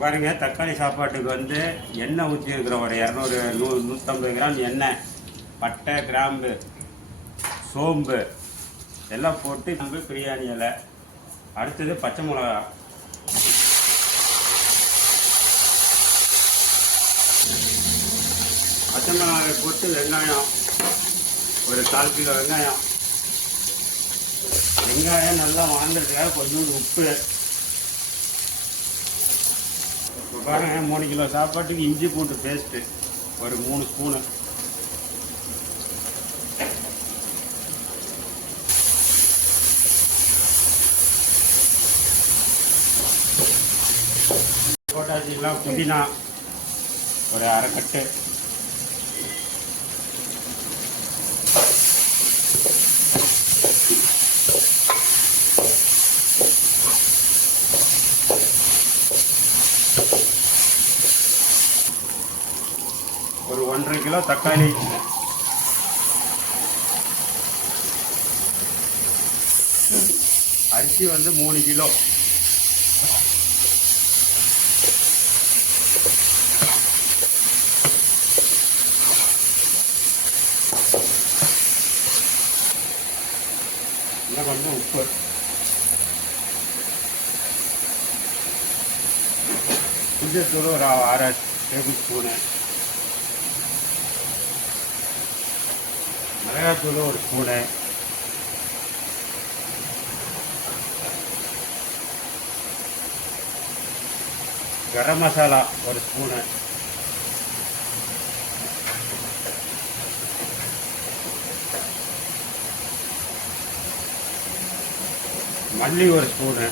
பாருங்க தக்காளி சாப்பாட்டுக்கு வந்து எண்ணெய் ஊற்றி இருக்கிறோம் ஒரு இரநூறு நூ நூற்றம்பது கிராம் எண்ணெய் பட்டை கிராம்பு சோம்பு எல்லாம் போட்டு நம்ம பிரியாணி இலை. அடுத்தது பச்சை மிளகா. பச்சை மிளகாவை போட்டு வெங்காயம் ஒரு கால் கிலோ வெங்காயம். வெங்காயம் நல்லா வாங்குறதுக்காக கொஞ்சோண்டு உப்பு இப்போ பாருங்க மூணு கிலோ சாப்பாட்டுக்கு இஞ்சி பூண்டு பேஸ்ட்டு ஒரு மூணு ஸ்பூனு போட்டாச்சிக்கலாம் புதினா. ஒரு அரைக்கட்டு Thank you. ஒன்றரை கிலோ தக்காளி. அரிசி வந்து மூணு கிலோ. இன்னும் கொஞ்சம் உப்பு. கொஞ்சத்தூள் ஒரு அரை டேபிள் ஸ்பூனு. மிளகாத்தூள் ஒரு ஸ்பூனு கரம் மசாலா ஒரு ஸ்பூனு. மல்லி ஒரு ஸ்பூனு.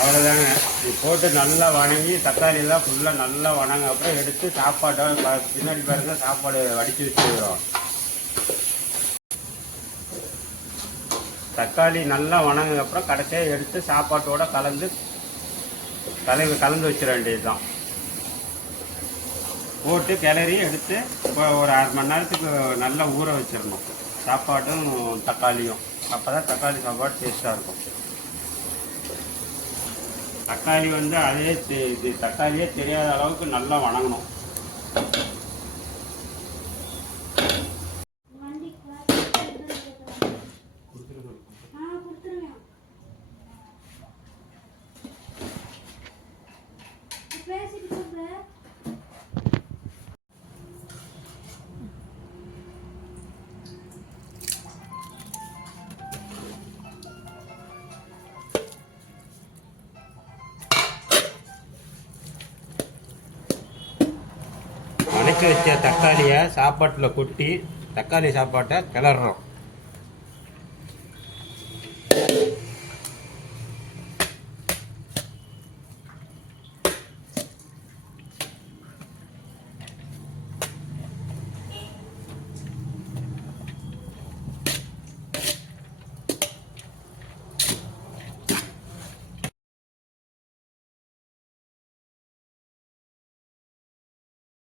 அவ்வளோதாங்க இது போட்டு நல்லா வணங்கி தக்காளி எல்லாம் ஃபுல்லாக நல்லா வணங்க அப்புறம் எடுத்து சாப்பாட்டை பின்னாடி பாருங்க சாப்பாடு வடித்து வச்சுக்கிறோம் தக்காளி நல்லா வணங்க அப்புறம் கடைசியாக எடுத்து சாப்பாட்டோட கலந்து கலந்து கலந்து வச்சிட வேண்டியது போட்டு கிளறி எடுத்து இப்போ ஒரு அரை மணி நேரத்துக்கு நல்லா ஊற வச்சிடணும். சாப்பாடும் தக்காளியும். அப்போ தான் தக்காளி சாப்பாடு டேஸ்ட்டாக இருக்கும். தக்காளி வந்து அதே தெ- இது தக்காளியே தெரியாத அளவுக்கு நல்லா வணங்கணும். பேசிட்டு வச்ச தக்காளியை சாப்பாட்டில் கொட்டி தக்காளி சாப்பாட்டை கிளறோம்